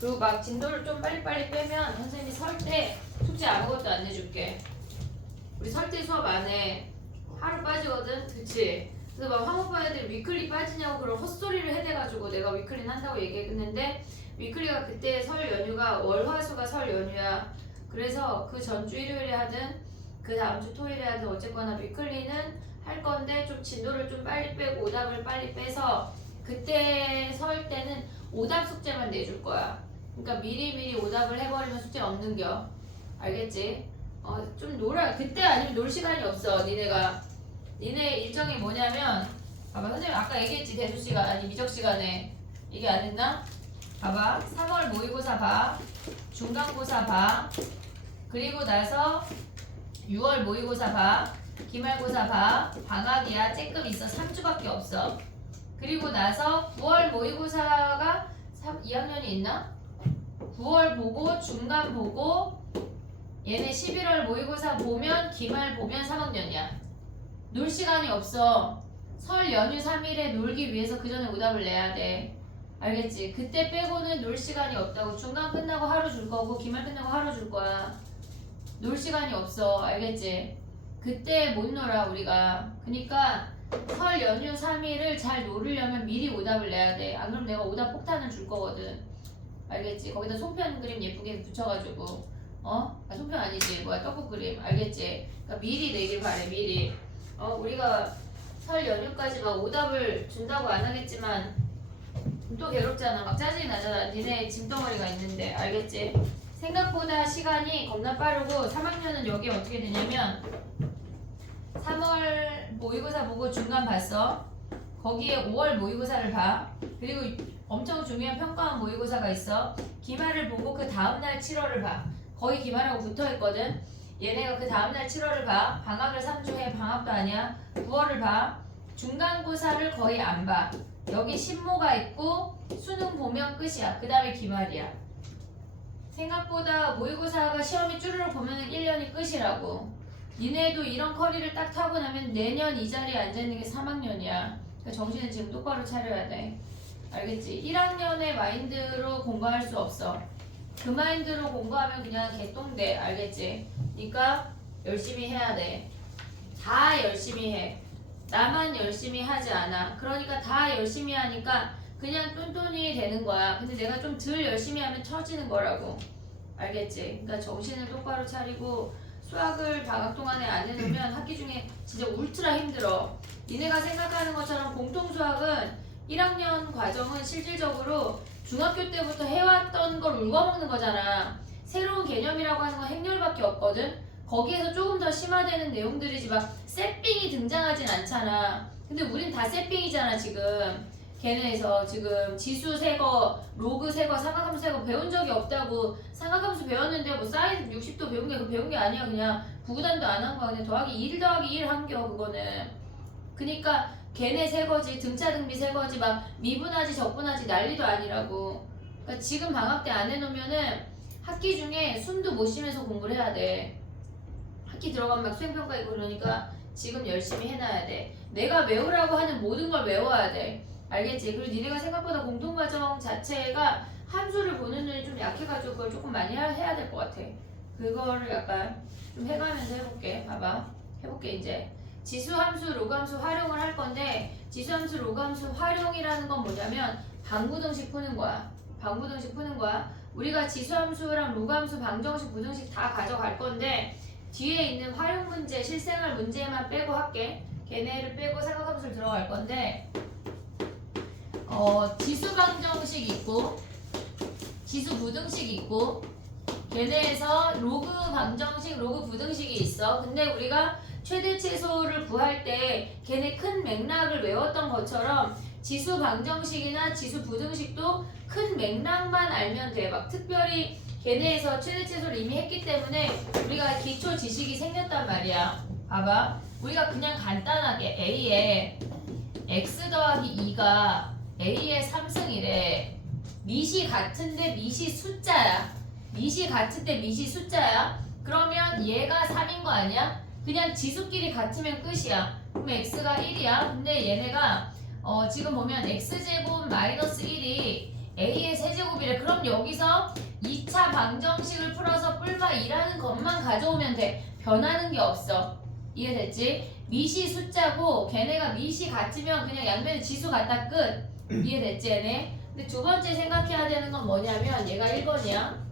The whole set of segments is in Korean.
그리고 막 진도를 좀 빨리빨리 빼면 선생님이 설 때 숙제 아무것도 안 내줄게. 우리 설 때 수업 안 해. 하루 빠지거든? 그치? 그래서 막 황오빠 애들 위클리 빠지냐고 그런 헛소리를 해대가지고 내가 위클리는 한다고 얘기했는데 위클리가 그때 설 연휴가 월화수가 설 연휴야. 그래서 그 전주 일요일에 하든 그 다음 주 토요일에 하든 어쨌거나 위클리는 할 건데 좀 진도를 좀 빨리 빼고 오답을 빨리 빼서 그때 설 때는 오답 숙제만 내줄 거야. 그러니까 미리미리 오답을 해버리면 숙제 없는겨. 알겠지? 좀 놀아. 그때 아니면 놀 시간이 없어. 니네 일정이 뭐냐면 봐봐. 선생님 아까 얘기했지. 대수 시간 아니 미적 시간에 얘기 안 했나? 봐봐. 3월 모의고사 봐. 중간고사 봐. 그리고 나서 6월 모의고사 봐. 기말고사 봐. 방학이야. 쬐끔 있어. 3주밖에 없어. 그리고 나서 9월 모의고사가 2학년이 있나? 9월 보고 중간 보고 얘네 11월 모의고사 보면 기말 보면 3학년이야. 놀 시간이 없어. 설 연휴 3일에 놀기 위해서 그 전에 오답을 내야 돼. 알겠지? 그때 빼고는 놀 시간이 없다고. 중간 끝나고 하루 줄 거고 기말 끝나고 하루 줄 거야. 놀 시간이 없어. 알겠지? 그때 못 놀아 우리가. 그니까 설 연휴 3일을 잘 놀으려면 미리 오답을 내야 돼. 안 그럼 내가 오답 폭탄을 줄 거거든. 알겠지? 거기다 송편 그림 예쁘게 붙여가지고 송편 아니지 뭐야 떡국 그림. 알겠지? 그러니까 미리 내길 바래. 미리. 우리가 설 연휴까지 막 오답을 준다고 안 하겠지만 또 괴롭잖아. 막 짜증이 나잖아. 니네 짐덩어리가 있는데. 알겠지? 생각보다 시간이 겁나 빠르고 3학년은 여기 어떻게 되냐면 3월 모의고사 보고 중간 봤어. 거기에 5월 모의고사를 봐. 그리고 엄청 중요한 평가원 모의고사가 있어. 기말을 보고 그 다음날 7월을 봐. 거의 기말하고 붙어있거든. 얘네가 그 다음날 7월을 봐. 방학을 3주 해. 방학도 아니야. 9월을 봐. 중간고사를 거의 안 봐. 여기 신모가 있고 수능 보면 끝이야. 그 다음에 기말이야. 생각보다 모의고사가 시험이 쭈르륵 보면 1년이 끝이라고. 니네도 이런 커리를 딱 타고 나면 내년 이 자리에 앉아있는 게 3학년이야. 그러니까 정신은 지금 똑바로 차려야 돼. 알겠지? 1학년의 마인드로 공부할 수 없어. 그 마인드로 공부하면 그냥 개똥돼. 알겠지? 그러니까 열심히 해야 돼. 다 열심히 해. 나만 열심히 하지 않아. 그러니까 다 열심히 하니까 그냥 똔똔이 되는 거야. 근데 내가 좀 덜 열심히 하면 처지는 거라고. 알겠지? 그러니까 정신을 똑바로 차리고 수학을 방학 동안에 안 해놓으면 학기 중에 진짜 울트라 힘들어. 니네가 생각하는 것처럼 공통수학은 1학년 과정은 실질적으로 중학교 때부터 해왔던 걸 울거먹는 거잖아. 새로운 개념이라고 하는 건 행렬밖에 없거든. 거기에서 조금 더 심화되는 내용들이지 막 셋빙이 등장하진 않잖아. 근데 우린 다 셋빙이잖아 지금. 걔네에서 지금 지수 세거, 로그 세거, 삼각함수 세거 배운 적이 없다고. 삼각함수 배웠는데 뭐 사인 60도 배운 게 아니야. 그냥 구구단도 안 한 거야. 그냥 더하기 1 더하기 1 한겨 그거는. 그니까 걔네 세거지, 등차등비 세거지, 막 미분하지 적분하지 난리도 아니라고. 그러니까 지금 방학 때 안 해놓으면은 학기 중에 숨도 못 쉬면서 공부를 해야 돼. 학기 들어가면 막 수행평가 있고 그러니까 지금 열심히 해놔야 돼. 내가 외우라고 하는 모든 걸 외워야 돼. 알겠지? 그리고 니네가 생각보다 공통과정 자체가 함수를 보는 눈이 좀 약해가지고 그걸 조금 많이 해야 될 것 같아. 그거를 약간 좀 해가면서 해볼게. 봐봐. 해볼게 이제. 지수함수, 로그함수 활용을 할 건데 지수함수, 로그함수 활용이라는 건 뭐냐면 방부등식 푸는 거야. 방부등식 푸는 거야. 우리가 지수함수랑 로그함수, 방정식, 부등식 다 가져갈 건데 뒤에 있는 활용 문제, 실생활 문제만 빼고 할게. 걔네를 빼고 삼각함수를 들어갈 건데 지수 방정식 있고 지수 부등식 있고 걔네에서 로그 방정식, 로그 부등식이 있어. 근데 우리가 최대 최소를 구할 때 걔네 큰 맥락을 외웠던 것처럼 지수 방정식이나 지수 부등식도 큰 맥락만 알면 돼. 막 특별히 걔네에서 최대 최소를 이미 했기 때문에 우리가 기초 지식이 생겼단 말이야. 봐봐. 우리가 그냥 간단하게 A에 x 더하기 2가 A의 3승이래. 밑이 같은데 밑이 숫자야. 밑이 같은데 밑이 숫자야. 그러면 얘가 3인 거 아니야? 그냥 지수끼리 같으면 끝이야. 그럼 x가 1이야. 근데 얘네가 지금 보면 x제곱 마이너스 1이 a의 세제곱이래. 그럼 여기서 2차 방정식을 풀어서 뿔과 2라는 것만 가져오면 돼. 변하는 게 없어. 이해됐지? 미시 숫자고 걔네가 미시 같으면 그냥 양변에 지수 갖다 끝. 이해됐지 얘네? 근데 두 번째 생각해야 되는 건 뭐냐면 얘가 1번이야.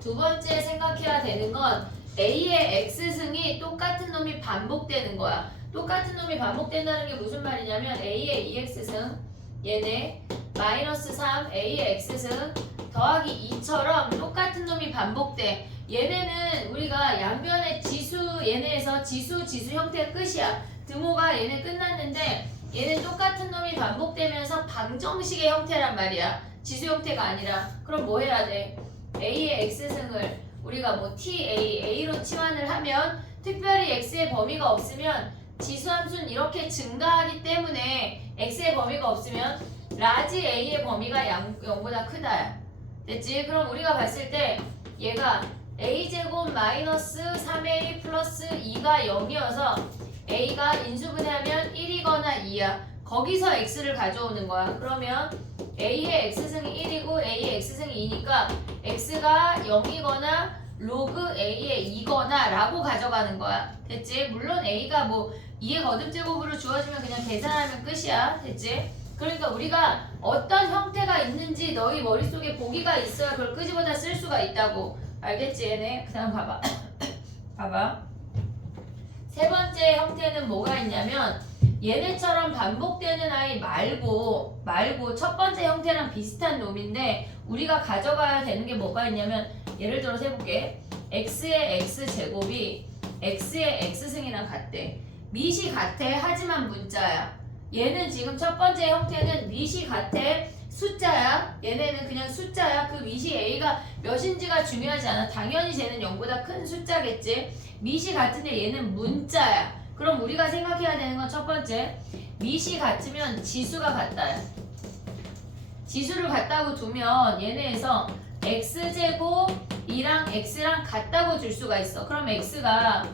두 번째 생각해야 되는 건 A의 X승이 똑같은 놈이 반복되는 거야. 똑같은 놈이 반복된다는 게 무슨 말이냐면 A의 2X승 얘네 마이너스 3 A의 X승 더하기 2처럼 똑같은 놈이 반복돼. 얘네는 우리가 양변의 지수 얘네에서 지수 형태가 끝이야. 등호가 얘네 끝났는데 얘는 똑같은 놈이 반복되면서 방정식의 형태란 말이야. 지수 형태가 아니라. 그럼 뭐 해야 돼? A의 X승을 우리가 뭐 A로 치환을 하면 특별히 X의 범위가 없으면 지수함수는 이렇게 증가하기 때문에 X의 범위가 없으면 라지 A의 범위가 0보다 크다. 됐지? 그럼 우리가 봤을 때 얘가 A제곱 마이너스 3A 플러스 2가 0이어서 A가 인수분해하면 1이거나 2야. 거기서 X를 가져오는 거야. 그러면 A의 X승이 1이고 A의 X승이 2니까 X가 0이거나 로그 A의 2거나 라고 가져가는 거야. 됐지? 물론 A가 뭐 2의 거듭제곱으로 주어지면 그냥 계산하면 끝이야. 됐지? 그러니까 우리가 어떤 형태가 있는지 너희 머릿속에 보기가 있어야 그걸 끄집어다 쓸 수가 있다고. 알겠지 얘네? 그 다음 봐봐. 봐봐. 세 번째 형태는 뭐가 있냐면 얘네처럼 반복되는 아이 말고 첫 번째 형태랑 비슷한 놈인데 우리가 가져가야 되는 게 뭐가 있냐면 예를 들어서 해볼게. x의 x제곱이 x의 x승이랑 같대. 미시 같아 하지만 문자야. 얘는 지금 첫 번째 형태는 미시 같아 숫자야. 얘네는 그냥 숫자야. 그 미시 a가 몇인지가 중요하지 않아. 당연히 쟤는 0보다 큰 숫자겠지. 미시 같은데 얘는 문자야. 그럼 우리가 생각해야 되는 건 첫 번째, 미시 같으면 지수가 같다야. 지수를 같다고 두면 얘네에서 x제곱이랑 x랑 같다고 줄 수가 있어. 그럼 x가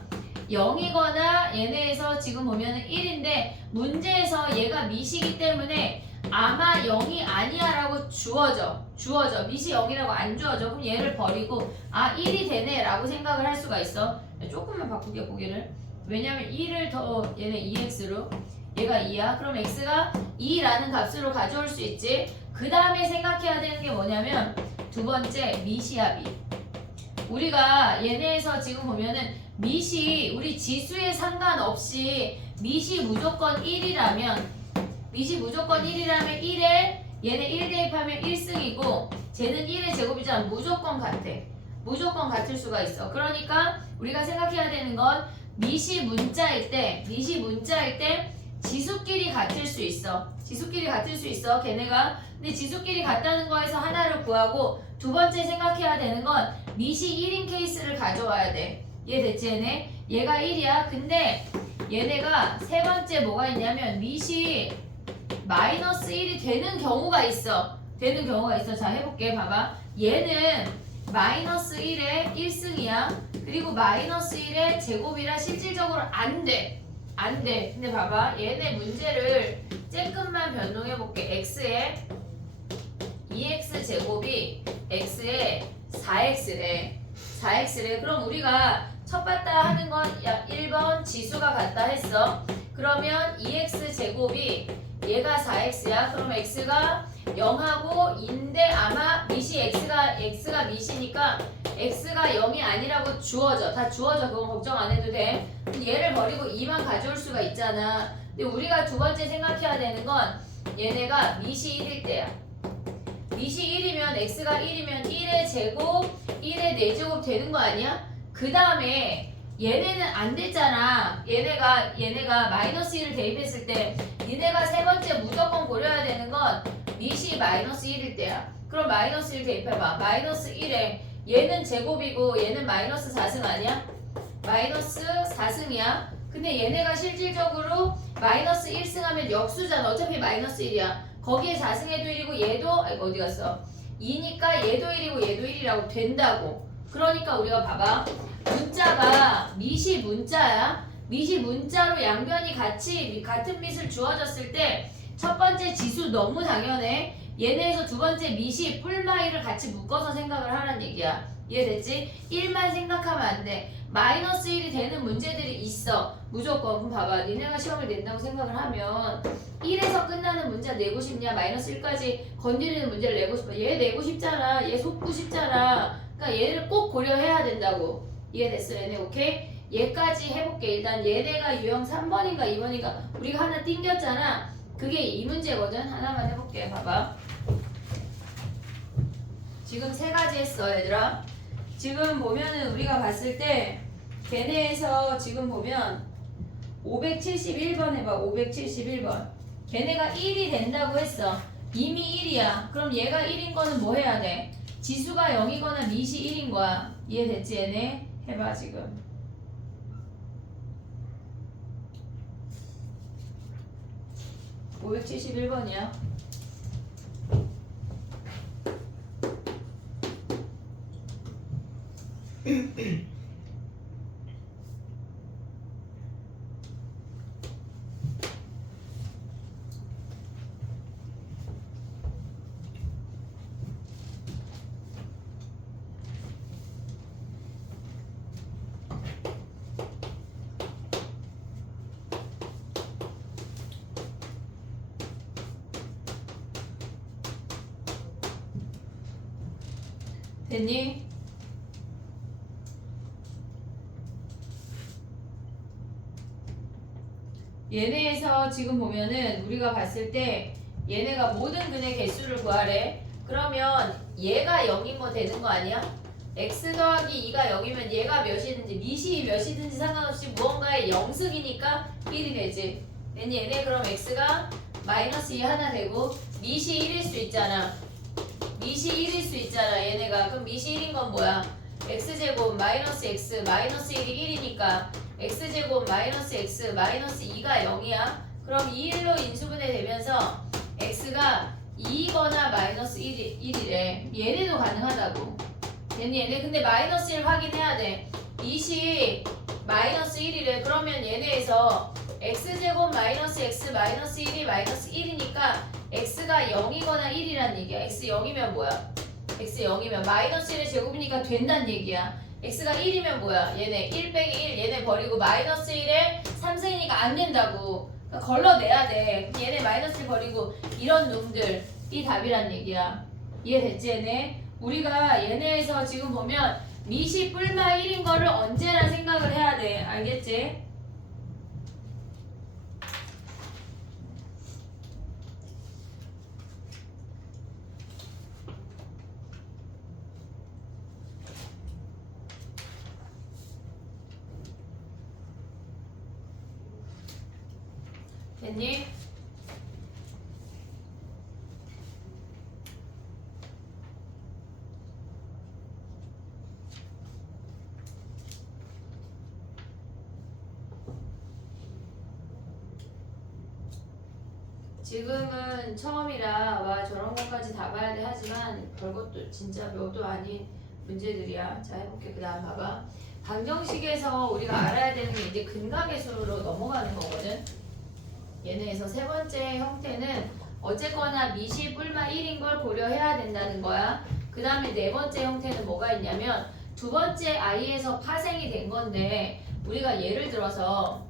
0이거나 얘네에서 지금 보면은 1인데 문제에서 얘가 미시기 때문에 아마 0이 아니야 라고 주어져. 미시 0이라고 안 주어져. 그럼 얘를 버리고 1이 되네 라고 생각을 할 수가 있어. 조금만 바꾸게 보기를. 왜냐면 2를 더 얘네 2x로 얘가 2야. 그럼 x가 2라는 값으로 가져올 수 있지. 그 다음에 생각해야 되는 게 뭐냐면 두 번째 미시합이. 우리가 얘네에서 지금 보면은 미시 우리 지수에 상관없이 미시 무조건 1이라면 1에 얘네 1 대입하면 1승이고 쟤는 1의 제곱이잖아. 무조건 같아. 무조건 같을 수가 있어. 그러니까 우리가 생각해야 되는 건 미시 문자일 때 지수끼리 같을 수 있어. 걔네가. 근데 지수끼리 같다는 거에서 하나를 구하고 두 번째 생각해야 되는 건 미시 1인 케이스를 가져와야 돼. 이해됐지 얘네? 얘가 1이야. 근데 얘네가 세 번째 뭐가 있냐면 미시 마이너스 1이 되는 경우가 있어. 자 해볼게. 봐봐. 얘는 마이너스 1의 1승이야. 그리고 마이너스 1의 제곱이라 실질적으로 안 돼. 근데 봐봐. 얘네 문제를 조금만 변동해볼게. x의 2x 제곱이 x의 4x래. 그럼 우리가 첫 봤다 하는 건 1번 지수가 같다 했어. 그러면 2x 제곱이 얘가 4x야. 그럼 x가 0하고 2인데 아마 미시 x가 미시니까 x가 0이 아니라고 주어져. 다 주어져. 그건 걱정 안 해도 돼. 얘를 버리고 2만 가져올 수가 있잖아. 근데 우리가 두 번째 생각해야 되는 건 얘네가 미시 1일 때야. 미시 1이면 x가 1이면 1의 제곱 1의 4제곱 되는 거 아니야? 그 다음에 얘네는 안 됐잖아. 얘네가 마이너스 1을 대입했을 때 얘네가 세 번째 무조건 고려해야 되는 건 미시 마이너스 1일 때야. 그럼 마이너스 1 대입해봐. 마이너스 1에 얘는 제곱이고 얘는 마이너스 4승 아니야? 마이너스 4승이야. 근데 얘네가 실질적으로 마이너스 1승 하면 역수잖아. 어차피 마이너스 1이야. 거기에 4승에도 1이고 얘도 어디 갔어? 2니까 얘도 1이고 얘도 1이라고 된다고. 그러니까 우리가 봐봐. 문자가 미시 문자야. 미시 문자로 양변이 같은 밑을 주어졌을 때 첫 번째 지수 너무 당연해. 얘네에서 두 번째 미시 뿔마이를 같이 묶어서 생각을 하란 얘기야. 이해됐지? 1만 생각하면 안 돼. 마이너스 1이 되는 문제들이 있어. 무조건. 그럼 봐봐. 니네가 시험을 낸다고 생각을 하면 1에서 끝나는 문제 내고 싶냐? 마이너스 1까지 건드리는 문제를 내고 싶어. 얘 내고 싶잖아. 얘 속고 싶잖아. 그러니까 얘를 꼭 고려해야 된다고. 이해됐어? 얘네 오케이? 얘까지 해볼게. 일단 얘네가 유형 3번인가 2번인가 우리가 하나 띵겼잖아. 그게 이 문제거든. 하나만 해볼게. 봐봐. 지금 세 가지 했어 얘들아. 지금 보면은 우리가 봤을 때 걔네에서 지금 보면 571번 해봐. 571번. 걔네가 1이 된다고 했어. 이미 1이야. 그럼 얘가 1인 거는 뭐 해야 돼? 지수가 0이거나 미시 1인 거야. 이해됐지 얘네? 해봐 지금. 571번이야. 됐니? 얘네에서 지금 보면은 우리가 봤을 때 얘네가 모든 근의 개수를 구하래. 그러면 얘가 0인 거 되는 거 아니야? x 더하기 2가 0이면 얘가 몇이든지 미시 몇이든지 상관없이 무언가의 영승이니까 1이 되지. 됐니? 얘네 그럼 x가 마이너스 2 하나 되고 미시 1일 수 있잖아. 미시 1일 수 있잖아 얘네가. 그럼 미시 1인 건 뭐야? x제곱 마이너스 x 마이너스 1이 1이니까 x제곱 마이너스 x 마이너스 2가 0이야. 그럼 2일로 인수분해 되면서 x가 2거나 마이너스 1이래. 얘네도 가능하다고. 얘네 근데 마이너스 1 확인해야 돼. 미시 마이너스 1이래. 그러면 얘네에서 x제곱 마이너스 x 마이너스 1이 마이너스 1이니까 x가 0이거나 1이란 얘기야. x 0이면 뭐야? x 0이면 마이너스 1의 제곱이니까 된다는 얘기야. x가 1이면 뭐야? 얘네 1 빼기 1 얘네 버리고 마이너스 1의 3승이니까 안 된다고. 그러니까 걸러내야 돼. 얘네 마이너스 1 버리고 이런 놈들이 답이란 얘기야. 이해됐지 얘네? 우리가 얘네에서 지금 보면 미시 뿔마 1인 거를 언제나 생각을 해야 돼. 알겠지? 됐니? 지금은 처음이라 와 저런 것까지 다 봐야 돼 하지만 별것도 진짜 몇도 아닌 문제들이야. 자 해볼게. 그 다음 봐봐. 방정식에서 우리가 알아야 되는 게 이제 근각계수로 넘어가는 거거든. 얘네에서 세 번째 형태는 어쨌거나 미시 뿔마 1인 걸 고려해야 된다는 거야. 그 다음에 네 번째 형태는 뭐가 있냐면 두 번째 i에서 파생이 된 건데 우리가 예를 들어서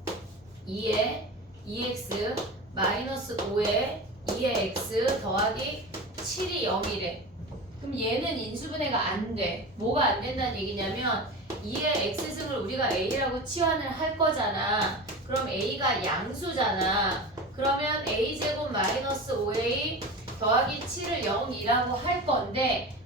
2에 2x 마이너스 5에 2의 x 더하기 7이 0이래. 그럼 얘는 인수분해가 안 돼. 뭐가 안 된다는 얘기냐면 2의 x승을 우리가 a라고 치환을 할 거잖아. 그럼 a가 양수잖아. 그러면 a제곱 마이너스 5a 더하기 7을 0이라고 할 건데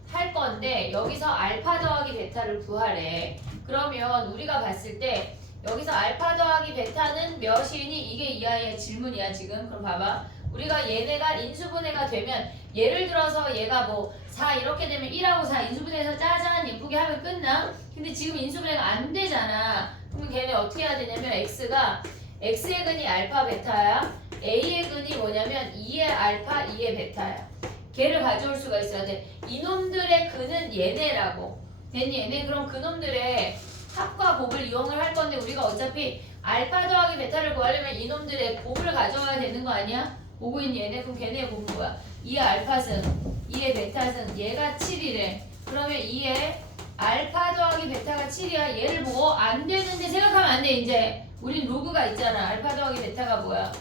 여기서 알파 더하기 베타를 구하래. 그러면 우리가 봤을 때 여기서 알파 더하기 베타는 몇이니? 이게 이하의 질문이야 지금. 그럼 봐봐. 우리가 얘네가 인수분해가 되면 예를 들어서 얘가 뭐 4 이렇게 되면 1하고 4 인수분해해서 짜잔 예쁘게 하면 끝나? 근데 지금 인수분해가 안 되잖아. 그럼 걔네 어떻게 해야 되냐면 x가 x의 근이 알파 베타야. a의 근이 뭐냐면 2의 알파 2의 베타야. 걔를 가져올 수가 있어야 돼. 이놈들의 근은 얘네라고. 됐니? 얘네 그럼 그놈들의 합과 곱을 이용을 할 건데 우리가 어차피 알파 더하기 베타를 구하려면 이놈들의 곱을 가져와야 되는 거 아니야? 오고 있니 얘네? 그럼 걔네 곱은 뭐야? 2의 알파승 2의 베타승 얘가 7이래. 그러면 2의 알파 더하기 베타가 7이야. 얘를 보고 안 되는데 생각하면 안 돼. 이제 우린 로그가 있잖아. 알파 더하기 베타가 뭐야?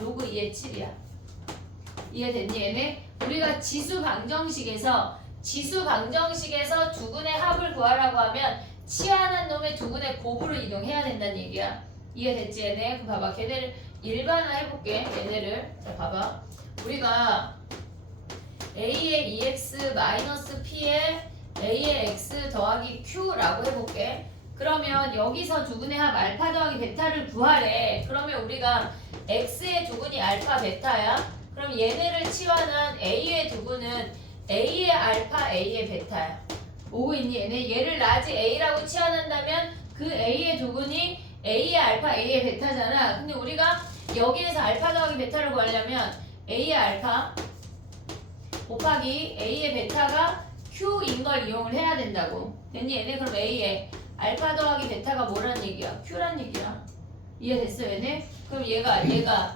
로그 2의 7이야. 이해됐니 얘네? 우리가 지수 방정식에서 두근의 합을 구하라고 하면 치환한 놈의 두근의 곱으로 이동해야 된다는 얘기야. 이해됐지 얘네? 그럼 봐봐. 걔네를 일반화 해볼게. 얘네를. 자 봐봐. 우리가 a의 2x 마이너스 p의 a의 x 더하기 q라고 해볼게. 그러면 여기서 두근의 합 알파 더하기 베타를 구하래. 그러면 우리가 x의 두근이 알파 베타야. 그럼 얘네를 치환한 a의 두근은 a의 알파 a의 베타야. 오고 있니 얘네? 얘를 라지 a라고 치환한다면 그 a의 두근이 a의 알파 a의 베타잖아. 근데 우리가 여기에서 알파 더하기 베타를 구하려면 a의 알파 곱하기 a의 베타가 q인 걸 이용을 해야 된다고. 됐니 얘네? 그럼 a의 알파 더하기 베타가 뭐란 얘기야? q란 얘기야. 이해됐어 얘네? 그럼 얘가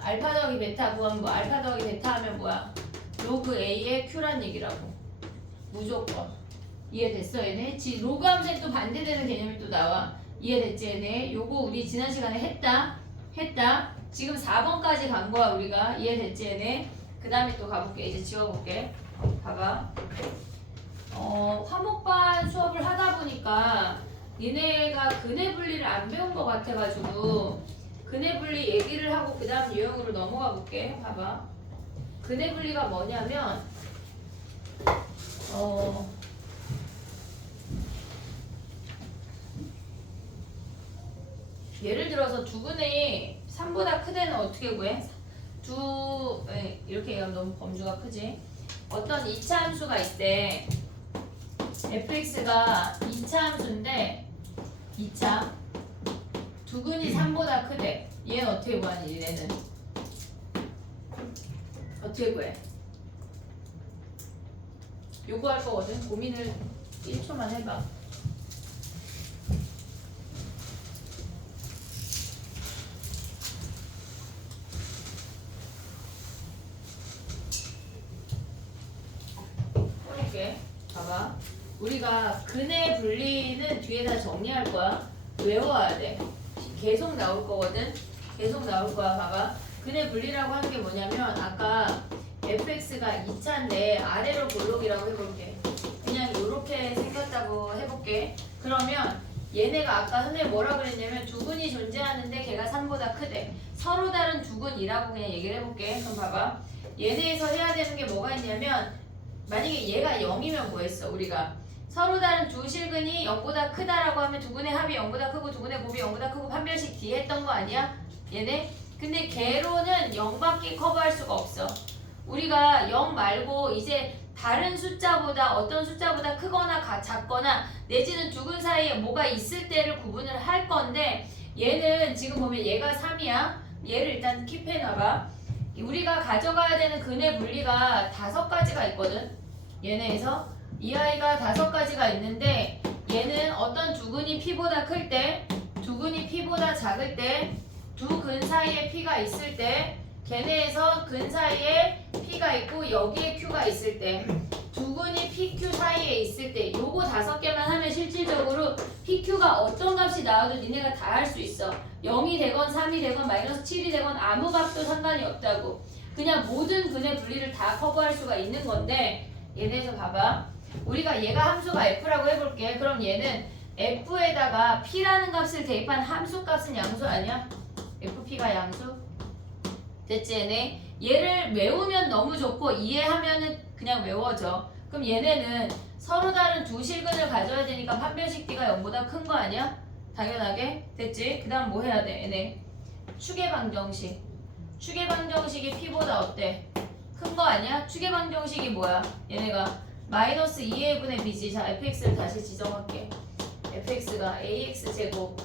알파 더하기 베타 구하면 뭐 알파 더하기 베타 하면 뭐야? 로그 a의 q란 얘기라고. 무조건. 이해됐어 얘네? 로그 함수에 또 반대되는 개념이 또 나와. 이해됐지 얘네? 요거 우리 지난 시간에 했다. 지금 4번까지 간 거야 우리가. 이해됐지 얘네? 그 다음에 또 가볼게. 이제 지워볼게. 봐봐. 화목반 수업을 하다 보니까 얘네가 근해 분리를 안 배운 것 같아가지고 근해 분리 얘기를 하고 그 다음 유형으로 넘어가 볼게. 봐봐. 근해 분리가 뭐냐면 예를 들어서 두근이 3보다 크대는 어떻게 구해? 이렇게 얘기하면 너무 범주가 크지. 어떤 2차 함수가 있대. fx가 2차 함수인데 2차 두근이 3보다 크대. 얘는 어떻게 구하니? 얘는 어떻게 구해? 요구할 거거든. 고민을 1초만 해봐. 해볼게. 봐봐. 우리가 근해 분리는 뒤에다 정리할 거야. 외워야 돼. 계속 나올 거거든. 계속 나올 거야. 봐봐. 근해 분리라고 하는 게 뭐냐면 아까 fx가 2차인데 아래로 볼록이라고 해볼게. 그냥 이렇게 생겼다고 해볼게. 그러면 얘네가 아까 선생님 뭐라 그랬냐면 두근이 존재하는데 걔가 3보다 크대. 서로 다른 두근이라고 그냥 얘기를 해볼게. 그럼 봐봐. 얘네에서 해야 되는 게 뭐가 있냐면 만약에 얘가 0이면 뭐 했어? 우리가 서로 다른 두 실근이 0보다 크다라고 하면 두근의 합이 0보다 크고 두근의 곱이 0보다 크고 판별식 뒤에 했던 거 아니야? 얘네? 근데 걔로는 0밖에 커버할 수가 없어. 우리가 0 말고 이제 다른 숫자보다 어떤 숫자보다 크거나 작거나 내지는 두근 사이에 뭐가 있을 때를 구분을 할 건데 얘는 지금 보면 얘가 3이야. 얘를 일단 킵해놔봐. 우리가 가져가야 되는 근해 분리가 5가지가 있거든. 얘네에서 이 아이가 5가지가 있는데 얘는 어떤 두근이 p보다 클 때, 두근이 p보다 작을 때, 두 근 사이에 p가 있을 때, 걔네에서 근 사이에 p가 있고 여기에 q가 있을 때, 두근이 pq 사이에 있을 때 요거 5개만 하면 실질적으로 pq가 어떤 값이 나와도 니네가 다 할 수 있어. 0이 되건 3이 되건 마이너스 7이 되건 아무 값도 상관이 없다고. 그냥 모든 근의 분리를 다 커버할 수가 있는 건데 얘네에서 봐봐. 우리가 얘가 함수가 f라고 해볼게. 그럼 얘는 f에다가 p라는 값을 대입한 함수 값은 양수 아니야? fp가 양수? 됐지 얘네? 얘를 외우면 너무 좋고 이해하면은 그냥 외워져. 그럼 얘네는 서로 다른 두 실근을 가져야 되니까 판별식 D가 0보다 큰 거 아니야? 당연하게 됐지? 그 다음 뭐 해야 돼 얘네? 추계방정식. 추계방정식이 P보다 어때? 큰 거 아니야? 추계방정식이 뭐야? 얘네가 마이너스 2의 분의 b지. 자 fx를 다시 지정할게. fx가 ax 제곱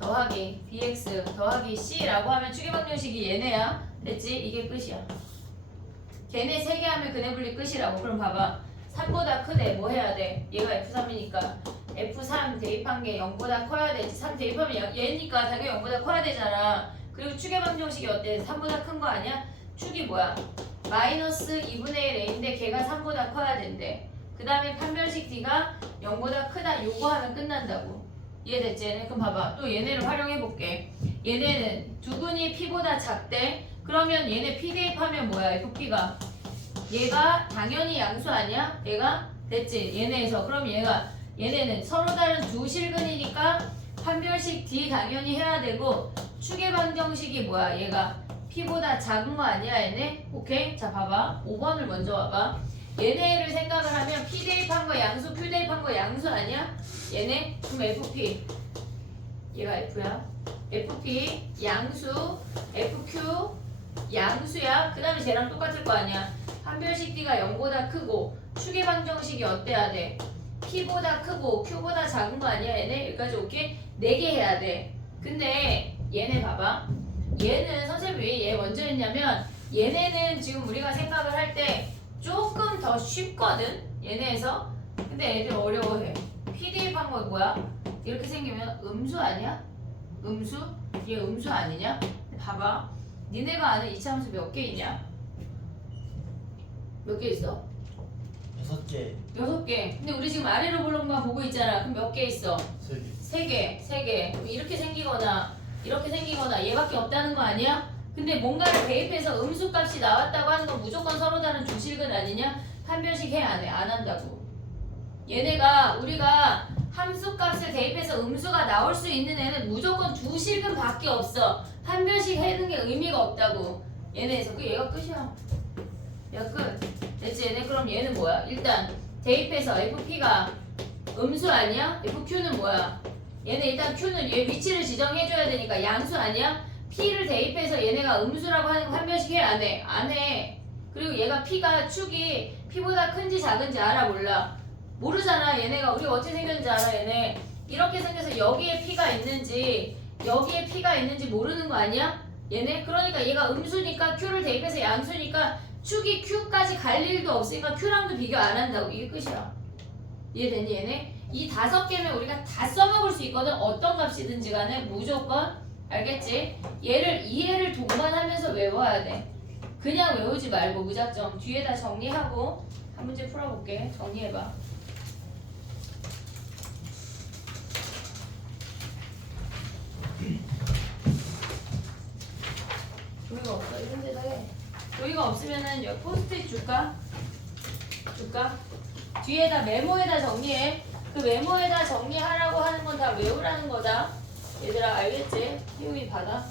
더하기 bx 더하기 c라고 하면 추계방정식이 얘네야. 됐지? 이게 끝이야. 걔네 3개 하면 근해 분리 끝이라고. 그럼 봐봐. 3보다 크대. 뭐 해야 돼? 얘가 F3이니까 F3 대입한 게 0보다 커야 되지. 3 대입하면 얘니까 당연히 0보다 커야 되잖아. 그리고 추계방정식이 어때? 3보다 큰 거 아니야? 축이 뭐야? 마이너스 2분의 1 a인데 걔가 3보다 커야 된대. 그 다음에 판별식 d가 0보다 크다. 요거 하면 끝난다고. 이해됐지? 얘네? 그럼 봐봐. 또 얘네를 활용해볼게. 얘네는 두근이 p보다 작대. 그러면 얘네 p 대입하면 뭐야? fp가. 얘가 당연히 양수 아니야? 얘가? 됐지? 얘네에서. 그럼 얘네는 서로 다른 두 실근이니까 판별식 d 당연히 해야 되고 축의 방정식이 뭐야? 얘가 p보다 작은 거 아니야? 얘네? 오케이? 자 봐봐. 5번을 먼저 와봐. 얘네를 생각을 하면 p 대입한 거 양수, q 대입한 거 양수 아니야? 얘네? 그럼 fp 얘가 f야. fp 양수, fq 양수야. 그 다음에 쟤랑 똑같을 거 아니야. 판별식 d가 0보다 크고 축의 방정식이 어때야 돼? p보다 크고 q보다 작은 거 아니야? 얘네? 여기까지 오케이? 4개 해야 돼. 근데 얘네 봐봐. 얘는 선생님이 왜 얘 먼저 했냐면 얘네는 지금 우리가 생각을 할 때 조금 더 쉽거든? 얘네에서. 근데 애들 어려워해. p 대입한 거 뭐야? 이렇게 생기면 음수 아니야? 음수? 얘 음수 아니냐? 봐봐. 니네가 아는 이차함수 몇 개 있냐? 몇 개 있어? 6개. 6개. 근데 우리 지금 아래로 볼록만 보고 있잖아. 그럼 몇 개 있어? 3개. 3개. 이렇게 생기거나 이렇게 생기거나 얘밖에 없다는 거 아니야? 근데 뭔가를 대입해서 음수 값이 나왔다고 하는 건 무조건 서로 다른 주식은 아니냐? 판별식 해 안 해? 안 한다고. 얘네가 우리가 함수 값을 대입해서 음수가 나올 수 있는 애는 무조건 주식은 밖에 없어. 판별식 해는 게 의미가 없다고. 얘네에서 그 얘가 끝이야. 야 끝. 됐지? 얘네 그럼 얘는 뭐야? 일단 대입해서 fp가 음수 아니야? fq는 뭐야? 얘네 일단 q는 얘 위치를 지정해줘야 되니까 양수 아니야? p를 대입해서 얘네가 음수라고 하는 거 판별식 해 안 해? 안 해. 그리고 얘가 p가 축이 p보다 큰지 작은지 알아 몰라? 모르잖아. 얘네가 우리가 어떻게 생겼는지 알아? 얘네 이렇게 생겨서 여기에 p가 있는지 여기에 p가 있는지 모르는 거 아니야? 얘네? 그러니까 얘가 음수니까 q를 대입해서 양수니까 축이 q까지 갈 일도 없으니까 q랑도 비교 안 한다고. 이게 끝이야. 이해됐니 얘네? 이 5개면 우리가 다 써먹을 수 있거든. 어떤 값이든지 간에 무조건. 알겠지? 얘를 이해를 동반하면서 외워야 돼. 그냥 외우지 말고 무작정 뒤에다 정리하고 한 문제 풀어볼게. 정리해봐. 조이가 없어. 이런 데다 해. 조이가 없으면은 여기 포스트잇 줄까? 뒤에다 메모에다 정리해. 그 메모에다 정리하라고 하는 건 다 외우라는 거다. 얘들아 알겠지? 희용이 받아.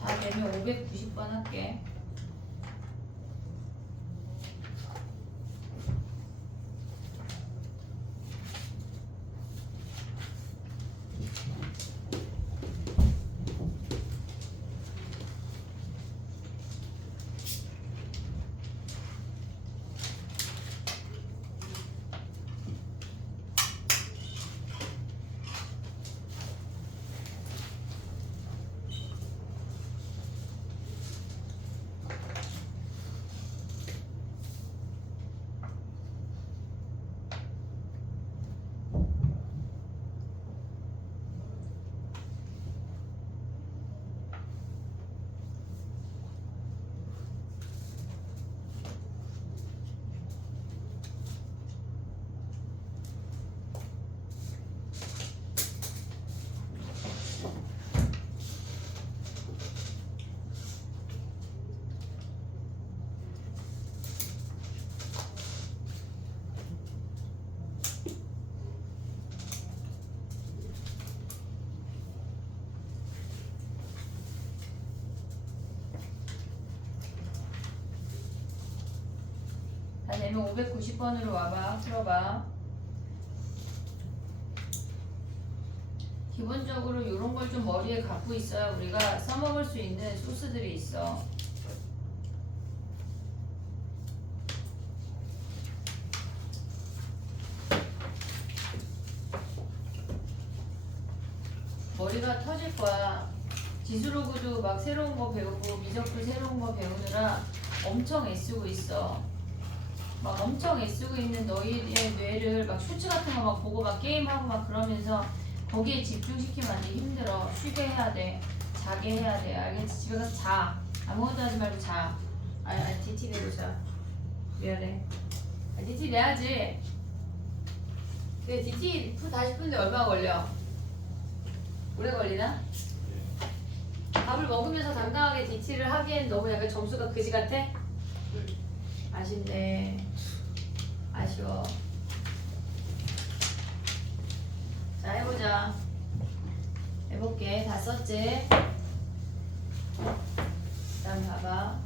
다 되면 590번 할게. 얘는 590번으로 와봐. 풀어봐. 기본적으로 이런 걸 좀 머리에 갖고 있어야 우리가 써먹을 수 있는 소스들이 있어. 머리가 터질 거야. 지수로그도 막 새로운 거 배우고 미적분 새로운 거 배우느라 엄청 애쓰고 있어. 막 엄청 애쓰고 있는 너희의 뇌를 막 쇼츠 같은 거 막 보고 막 게임하고 막 그러면서 거기에 집중시키면 안 돼. 힘들어. 쉬게 해야 돼. 자게 해야 돼. 알겠지? 집에 가서 자. 아무것도 하지 말고 자. DT 내고 자. 미안해. DT 내야지. 근데 DT 다시 푸는데 얼마 걸려? 오래 걸리나? 밥을 먹으면서 당당하게 DT를 하기엔 너무 약간 점수가 그지 같아? 아쉽네. 아쉬워. 자, 해보자. 해볼게. 다 썼지? 다음 봐봐.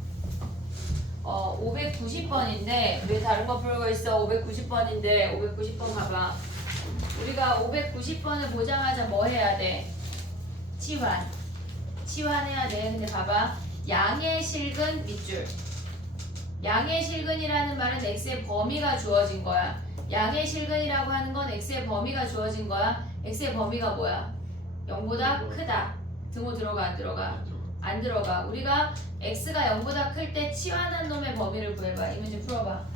590번인데 왜 다른 거 풀고 있어? 590번인데 590번 봐봐. 우리가 590번을 보장하자 뭐 해야 돼? 치환해야 돼. 근데 봐봐. 양의 실근 밑줄. 양의 실근이라는 말은 x의 범위가 주어진 거야. 양의 실근이라고 하는 건 x의 범위가 주어진 거야. x의 범위가 뭐야? 0보다 크다. 등호 들어가 안 들어가? 안 들어가. 우리가 x가 0보다 클 때 치환한 놈의 범위를 구해봐. 이 문제 풀어봐.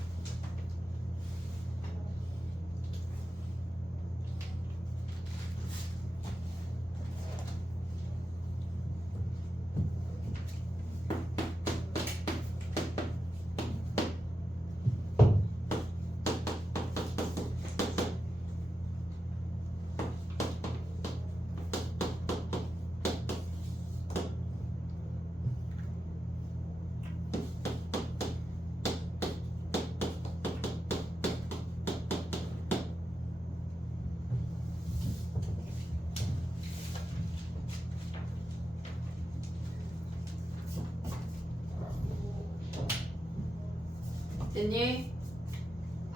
됐니?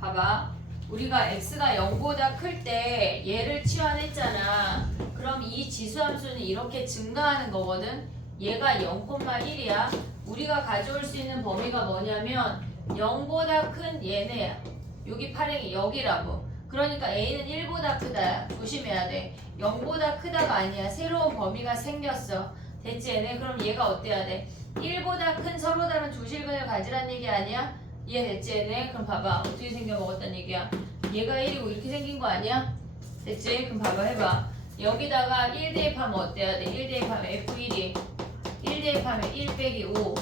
봐봐. 우리가 x가 0보다 클 때 얘를 치환했잖아. 그럼 이 지수함수는 이렇게 증가하는 거거든. 얘가 0,1이야. 우리가 가져올 수 있는 범위가 뭐냐면 0보다 큰 얘네야. 여기 파랭이 여기라고. 그러니까 a는 1보다 크다. 조심해야 돼. 0보다 크다가 아니야. 새로운 범위가 생겼어. 됐지 얘네? 그럼 얘가 어때야 돼? 1보다 큰 서로 다른 두 실근을 가지란 얘기 아니야? 이해됐지 얘네? 그럼 봐봐. 어떻게 생겨 먹었단 얘기야? 얘가 1이고 이렇게 생긴 거 아니야? 됐지? 그럼 봐봐 해봐. 여기다가 1 대입하면 어때야 돼? 1 대입하면 F1이 1 대입하면 1 빼기 5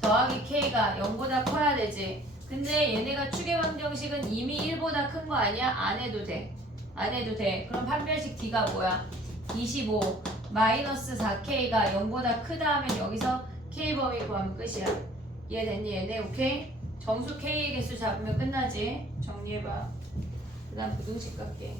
더하기 K가 0보다 커야 되지. 근데 얘네가 추계 방정식은 이미 1보다 큰 거 아니야? 안 해도 돼. 안 해도 돼. 그럼 판별식 D가 뭐야? 25 마이너스 4K가 0보다 크다 하면 여기서 K 범위 구하면 끝이야. 이해됐니 얘네? 오케이? 정수 K의 개수 잡으면 끝나지. 정리해봐. 그 다음 부등식 갈게.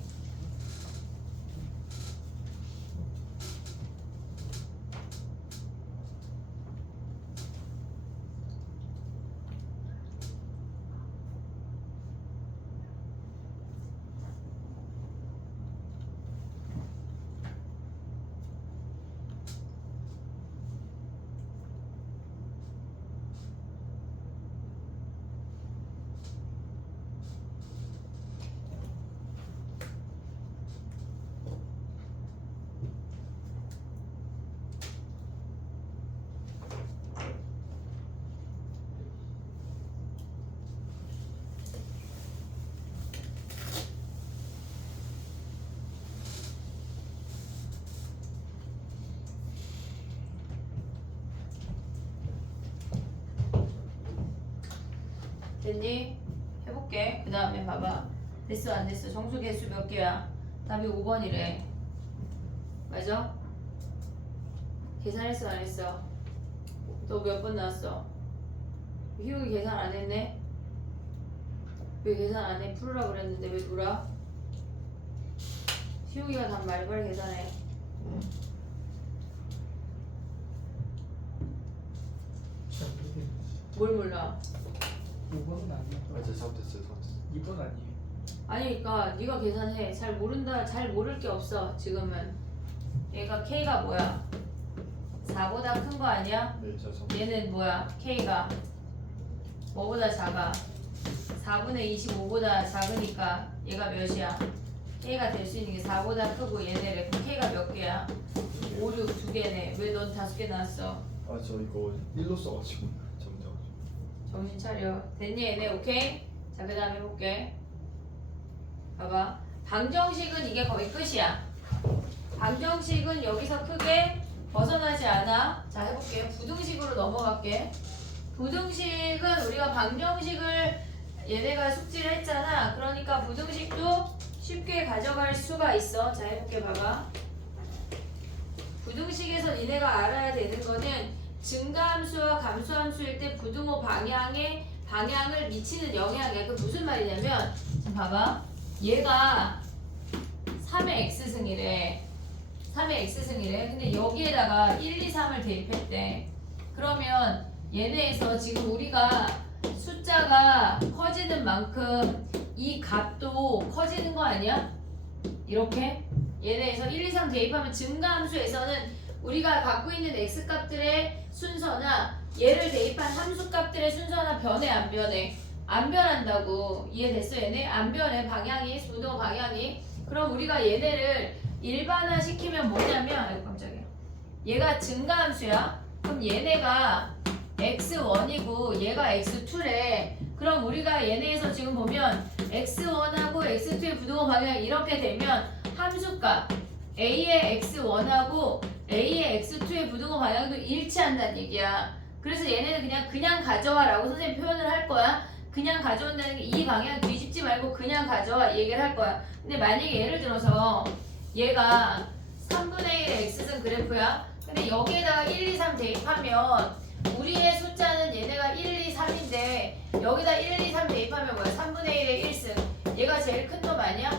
됐니? 해볼게. 그 다음에 봐봐. 됐어 안 됐어? 정수 개수 몇 개야? 답이 5번이래. 맞아? 계산했어 안 했어? 너 몇 번 나왔어? 희욱이 계산 안 했네? 왜 계산 안 해? 풀으라고 그랬는데 왜 돌아? 희욱이가 답 말고 빨리 계산해. 뭘 몰라? 5번은 아니에요. 맞아, 잘못했어요. 2번 아니에요. 아니 그러니까 네가 계산해. 잘 모른다. 잘 모를 게 없어 지금은. 얘가 K가 뭐야? 4보다 큰 거 아니야? 네, 죄송합니다. 얘는 뭐야? K가 뭐보다 작아? 4분의 25보다 작으니까 얘가 몇이야? K가 될 수 있는 게 4보다 크고 얘네래. 그럼 K가 몇 개야? 5, 6 두 개네. 왜 넌 5개 나왔어? 아, 저 이거 1로 써가지고 잘못해가지고. 정신 차려. 됐니 얘네? 오케이? 자 그 다음에 해볼게. 봐봐. 방정식은 이게 거의 끝이야. 방정식은 여기서 크게 벗어나지 않아. 자 해볼게. 부등식으로 넘어갈게. 부등식은 우리가 방정식을 얘네가 숙지를 했잖아. 그러니까 부등식도 쉽게 가져갈 수가 있어. 자 해볼게. 봐봐. 부등식에서 니네가 알아야 되는 거는 증가함수와 감소함수일 때 부등호 방향을 미치는 영향이야. 그 무슨 말이냐면 자 봐봐. 얘가 3의 x승이래. 3의 x승이래. 근데 여기에다가 1, 2, 3을 대입했대. 그러면 얘네에서 지금 우리가 숫자가 커지는 만큼 이 값도 커지는 거 아니야? 이렇게? 얘네에서 1, 2, 3 대입하면 증가함수에서는 우리가 갖고 있는 x값들의 순서나 얘를 대입한 함수값들의 순서나 변해 안 변해? 안 변한다고. 이해됐어 얘네? 안 변해 방향이 부등호 방향이. 그럼 우리가 얘네를 일반화 시키면 뭐냐면 아이고 깜짝이야. 얘가 증가함수야. 그럼 얘네가 x1이고 얘가 x2래. 그럼 우리가 얘네에서 지금 보면 x1하고 x2의 부등호 방향이 이렇게 되면 함수값 a의 x1하고 a의 x2의 부등호 방향도 일치한다는 얘기야. 그래서 얘네는 그냥 가져와라고 선생님 표현을 할 거야. 그냥 가져온다는 게 이 방향 뒤집지 말고 그냥 가져와 이 얘기를 할 거야. 근데 만약에 예를 들어서 얘가 3분의 1의 x승 그래프야. 근데 여기에다가 1, 2, 3 대입하면 우리의 숫자는 얘네가 1, 2, 3인데 여기다 1, 2, 3 대입하면 뭐야? 3분의 1의 1승. 얘가 제일 큰 놈 아니야?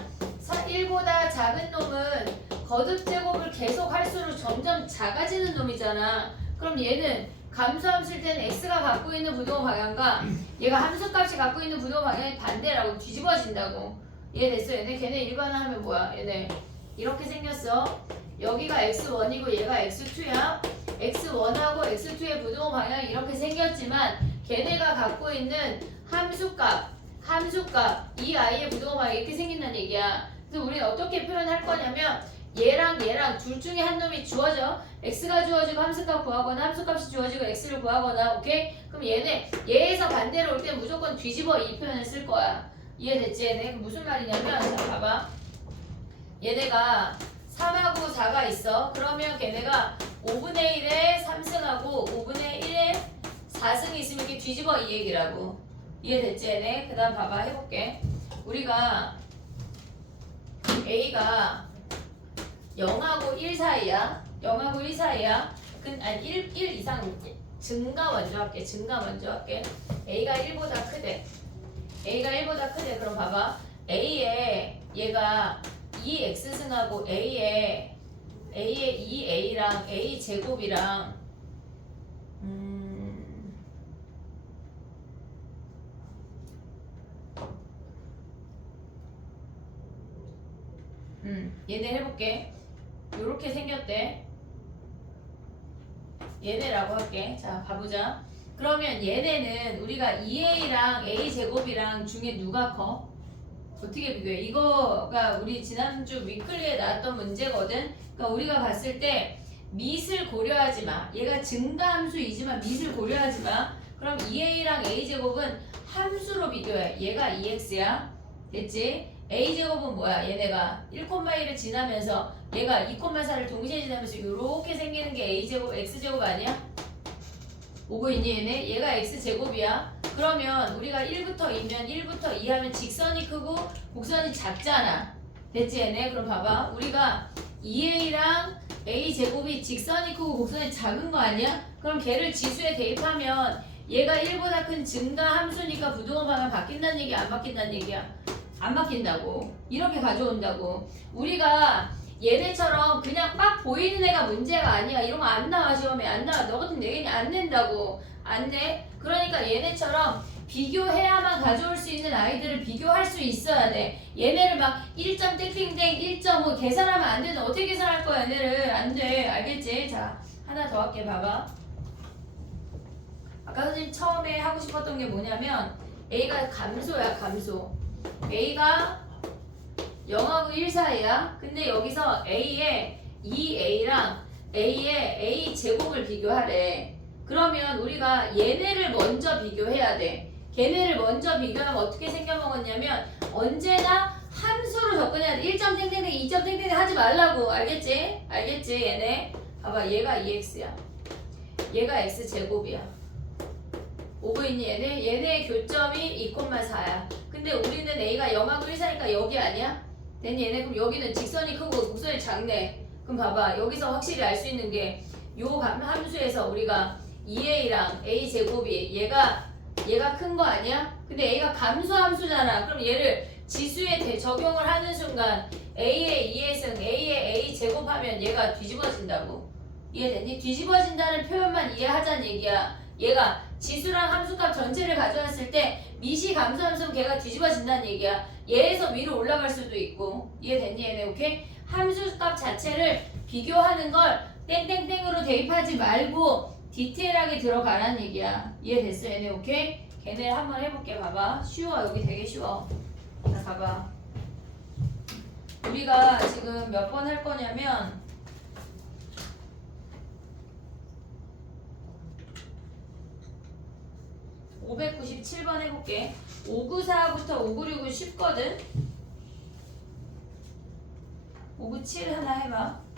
1보다 작은 놈은 거듭 제곱을 계속 할수록 점점 작아지는 놈이잖아. 그럼 얘는 감소함수일 때는 x가 갖고 있는 부등호 방향과 얘가 함수값이 갖고 있는 부등호 방향이 반대라고 뒤집어진다고. 이해됐어? 얘네 걔네 일반화하면 뭐야? 얘네 이렇게 생겼어. 여기가 x1이고 얘가 x2야. x1하고 x2의 부등호 방향이 이렇게 생겼지만 걔네가 갖고 있는 함수값 이 아이의 부등호 방향이 이렇게 생긴다는 얘기야. 그래서 우리는 어떻게 표현할 거냐면 얘랑 둘 중에 한 놈이 주어져. x가 주어지고 함수값 구하거나 함수값이 주어지고 x를 구하거나. 오케이? 그럼 얘에서 반대로 올 때 무조건 뒤집어 이 표현을 쓸 거야. 이해됐지 얘네? 무슨 말이냐면 자 봐봐. 얘네가 3하고 4가 있어. 그러면 걔네가 5분의 1에 3승하고 5분의 1에 4승이 있으면 이렇게 뒤집어 이 얘기라고. 이해됐지 얘네? 그 다음 봐봐 해볼게. 우리가 A가 0하고 1 사이야. 0하고 1 사이야. 아니 1 이상 증가 먼저 할게. A가 1보다 크대. 그럼 봐봐. A에 얘가 2x승하고 A에 2a랑 a 제곱이랑 얘네 해볼게. 요렇게 생겼대. 얘네라고 할게. 자 가보자. 그러면 얘네는 우리가 2a랑 a 제곱이랑 중에 누가 커? 어떻게 비교해? 이거가 우리 지난주 위클리에 나왔던 문제거든. 그러니까 우리가 봤을 때 밑을 고려하지 마. 얘가 증가함수이지만 밑을 고려하지 마. 그럼 2a랑 a제곱은 함수로 비교해. 얘가 2x야. 됐지? a제곱은 뭐야? 얘네가 1,1을 지나면서 얘가 2,4를 동시에 지나면서 이렇게 생기는 게 a제곱, x제곱 아니야? 오고 있니 얘네? 얘가 x제곱이야. 그러면 우리가 1부터 2면 1부터 2 하면 직선이 크고 곡선이 작잖아. 됐지 얘네? 그럼 봐봐. 우리가 2a랑 a제곱이 직선이 크고 곡선이 작은 거 아니야? 그럼 걔를 지수에 대입하면 얘가 1보다 큰 증가 함수니까 부등호 방향 바뀐다는 얘기야? 안 바뀐다는 얘기야? 안 바뀐다고. 이렇게 가져온다고. 우리가 얘네처럼 그냥 빡 보이는 애가 문제가 아니야. 이런 거 안 나와 시험에. 안 나와. 너 같은 내겐이 안 낸다고. 안 내. 그러니까 얘네처럼 비교해야만 가져올 수 있는 아이들을 비교할 수 있어야 돼. 얘네를 막 1점 땡땡땡 1.5 계산하면 안 되는 어떻게 계산할 거야 얘네를. 안 돼. 알겠지? 자 하나 더 할게. 봐봐. 아까 선생님 처음에 하고 싶었던 게 뭐냐면 A가 감소야 감소. A가 0하고 1 사이야. 근데 여기서 A의 2A랑 A의 A 제곱을 비교하래. 그러면 우리가 얘네를 먼저 비교해야 돼. 걔네를 먼저 비교하면 어떻게 생겨먹었냐면 언제나 함수로 접근해야 돼. 1점 땡땡땡 2점 땡땡땡 하지 말라고. 알겠지? 알겠지? 얘네 봐봐. 얘가 2x야. 얘가 x제곱이야. 오고 있니 얘네? 얘네의 교점이 2,4야. 근데 우리는 A가 0하고 1 사이니까 여기 아니야? 됐니 얘네? 그럼 여기는 직선이 크고 곡선이 작네. 그럼 봐봐. 여기서 확실히 알 수 있는 게 요 함수에서 우리가 2A랑 A제곱이 얘가 큰 거 아니야? 근데 A가 감소함수잖아. 그럼 얘를 지수에 적용을 하는 순간 A의 2S는 A의 A제곱하면 얘가 뒤집어진다고. 이해됐니? 뒤집어진다는 표현만 이해하자는 얘기야. 얘가 지수랑 함수값 전체를 가져왔을 때 미시 감소함수는 걔가 뒤집어진다는 얘기야. 얘에서 위로 올라갈 수도 있고. 이해됐니 얘네? 오케이? 함수값 자체를 비교하는 걸 땡땡땡으로 대입하지 말고 디테일하게 들어가라는 얘기야. 이해됐어 얘네? 오케이? 걔네 한번 해볼게. 봐봐. 쉬워. 여기 되게 쉬워. 자 봐봐. 우리가 지금 몇 번 할 거냐면 597번 해볼게. 594부터 596은 쉽거든. 597 하나 해봐.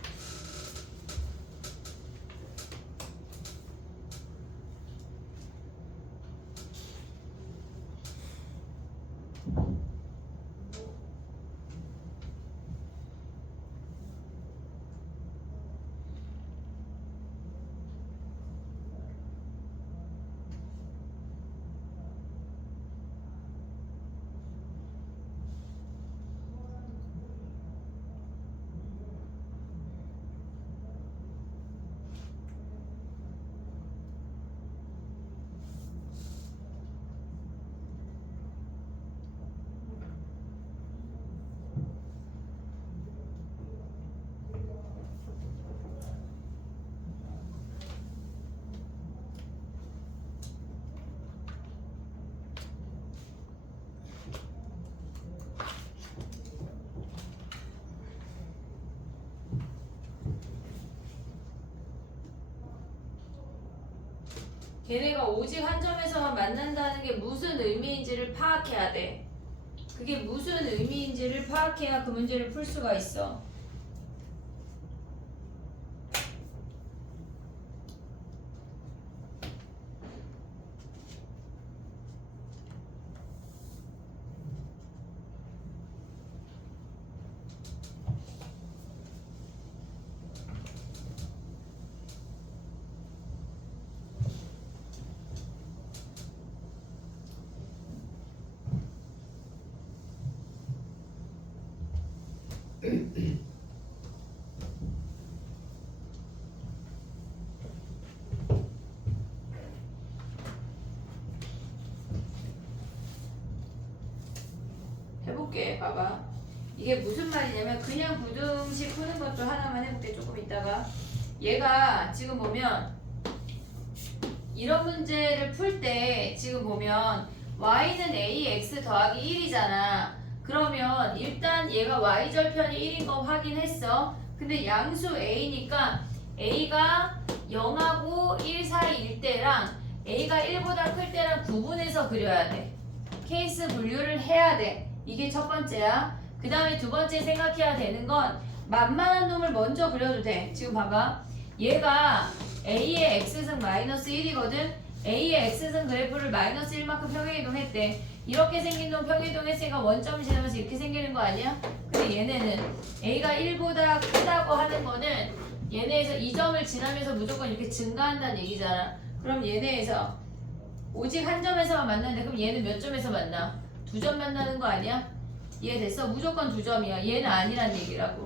걔네가 오직 한 점에서만 만난다는 게 무슨 의미인지를 파악해야 돼. 그게 무슨 의미인지를 파악해야 그 문제를 풀 수가 있어. 해볼게. 봐봐. 이게 무슨 말이냐면 그냥 부등식 푸는 것도 하나만 해볼게. 조금 있다가. 얘가 지금 보면 이런 문제를 풀 때 지금 보면 y는 ax 더하기 1이잖아. 그러면 일단 얘가 y절편이 1인 거 확인했어. 근데 양수 a니까 a가 0하고 1 사이일 때랑 a가 1보다 클 때랑 구분해서 그려야 돼. 케이스 분류를 해야 돼. 이게 첫 번째야. 그 다음에 두 번째 생각해야 되는 건 만만한 놈을 먼저 그려도 돼. 지금 봐봐. 얘가 a의 x승 마이너스 1이거든. a의 x승 그래프를 마이너스 1만큼 평행이동했대. 이렇게 생긴 놈 평행이동했으니까 원점이 지나면서 이렇게 생기는 거 아니야? 근데 얘네는 a가 1보다 크다고 하는 거는 얘네에서 이 점을 지나면서 무조건 이렇게 증가한다는 얘기잖아. 그럼 얘네에서 오직 한 점에서만 만나는데 그럼 얘는 몇 점에서 만나? 2점 만나는 거 아니야? 이해됐어? 무조건 2점이야. 얘는 아니란 얘기라고.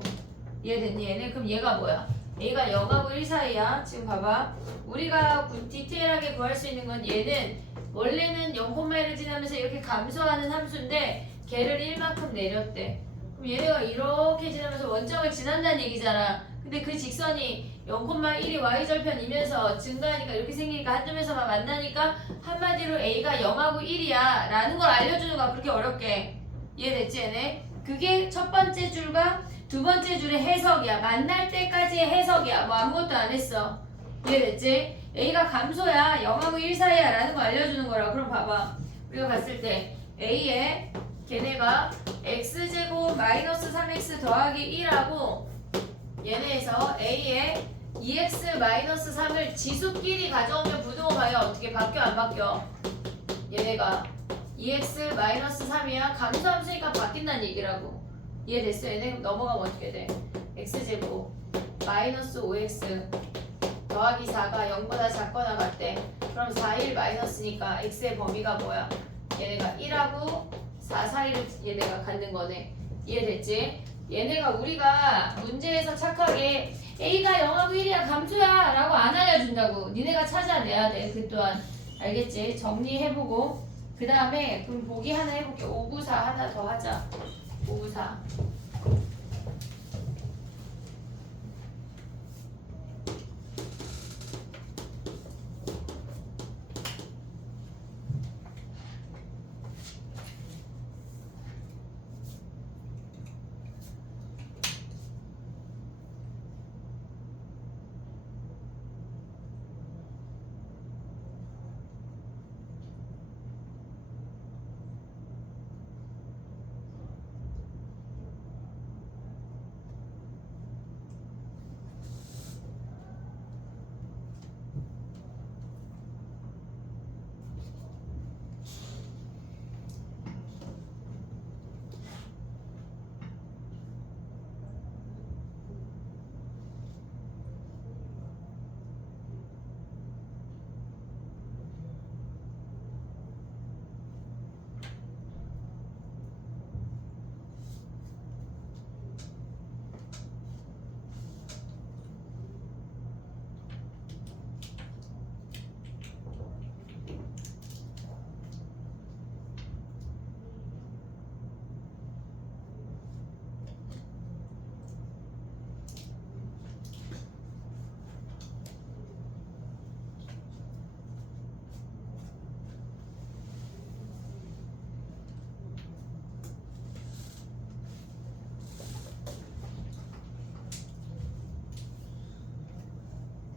이해됐니? 얘는? 그럼 얘가 뭐야? 얘가 0하고 1 사이야. 지금 봐봐. 우리가 디테일하게 구할 수 있는 건 얘는 원래는 0,1을 지나면서 이렇게 감소하는 함수인데 걔를 1만큼 내렸대. 그럼 얘네가 이렇게 지나면서 원점을 지난다는 얘기잖아. 근데 그 직선이 0,1이 y절편이면서 증가하니까 이렇게 생기니까 한 점에서만 만나니까 한마디로 a가 0하고 1이야 라는 걸 알려주는 거야. 그렇게 어렵게. 이해됐지 얘네? 그게 첫 번째 줄과 두 번째 줄의 해석이야. 만날 때까지의 해석이야. 뭐 아무것도 안 했어. 이해됐지? a가 감소야 0하고 1 사이야 라는 거 알려주는 거라. 그럼 봐봐. 우리가 봤을 때 a에 걔네가 x제곱 마이너스 3x 더하기 1하고 얘네에서 a에 2x 마이너스 3을 지수끼리 가져오면 부등호 봐요. 어떻게 바뀌어 안 바뀌어? 얘네가 2x 마이너스 3이야. 감소함수니까 바뀐다는 얘기라고. 이해됐어? 얘네 그럼 넘어가면 어떻게 돼? x제곱 마이너스 5x 더하기 4가 0보다 작거나 같대. 그럼 4, 1 마이너스니까 x의 범위가 뭐야? 얘네가 1하고 4 사이를 얘네가 갖는 거네. 이해됐지? 얘네가 우리가 문제에서 착하게 a가 0하고 1이야 감소야 라고 안 알려준다고. 니네가 찾아내야 돼. 그 또한 알겠지? 정리해보고 그 다음에 그럼 보기 하나 해볼게. 5, 9, 4 하나 더 하자. 5, 9, 4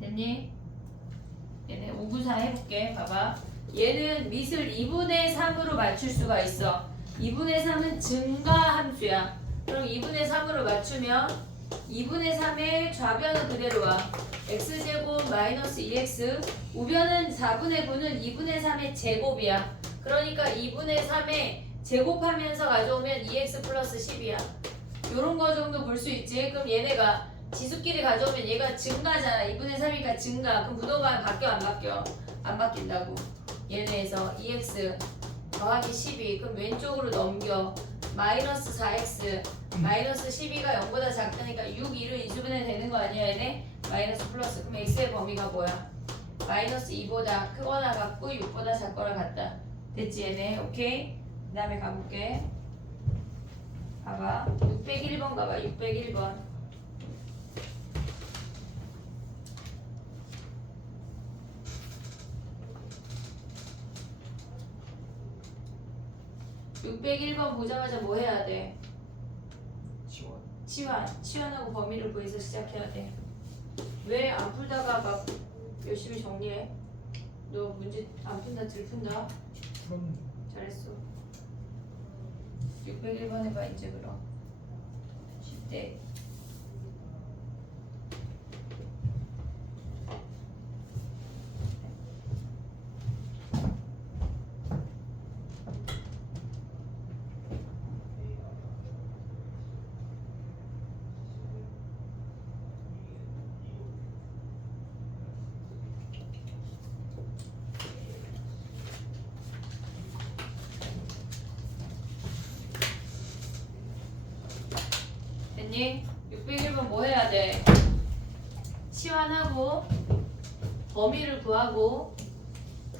됐니? 얘네 5, 9, 4 해볼게. 봐봐. 얘는 밑을 2분의 3으로 맞출 수가 있어. 2분의 3은 증가 함수야. 그럼 2분의 3으로 맞추면 2분의 3의 좌변은 그대로 와. x제곱 마이너스 2x 우변은 4분의 9는 2분의 3의 제곱이야. 그러니까 2분의 3의 제곱하면서 가져오면 2x 플러스 10이야. 요런 거 정도 볼 수 있지. 그럼 얘네가 지수끼리 가져오면 얘가 증가잖아. 2분의 3이니까 증가. 그럼 무도가 바뀌어 안 바뀌어? 안 바뀐다고. 얘네에서 2x 더하기 12. 그럼 왼쪽으로 넘겨. 마이너스 4x 마이너스 12가 0보다 작다니까 6, 2를 인수분해 되는 거 아니야 얘네? 마이너스 플러스. 그럼 x의 범위가 뭐야? 마이너스 2보다 크거나 같고 6보다 작거나 같다. 됐지 얘네? 오케이? 그 다음에 가볼게. 봐봐. 601번 가봐. 601번. (601번) 보자마자 뭐 해야 돼? 치환하고 범위를 구해서 시작해야 돼. 왜 안 풀다가 막 열심히 정리해? 너 문제 안 푼다 들푼다? 잘했어. 601번 해봐 이제 그럼. 쉽대. 됐니? 601번 뭐 해야 돼? 치환하고 범위를 구하고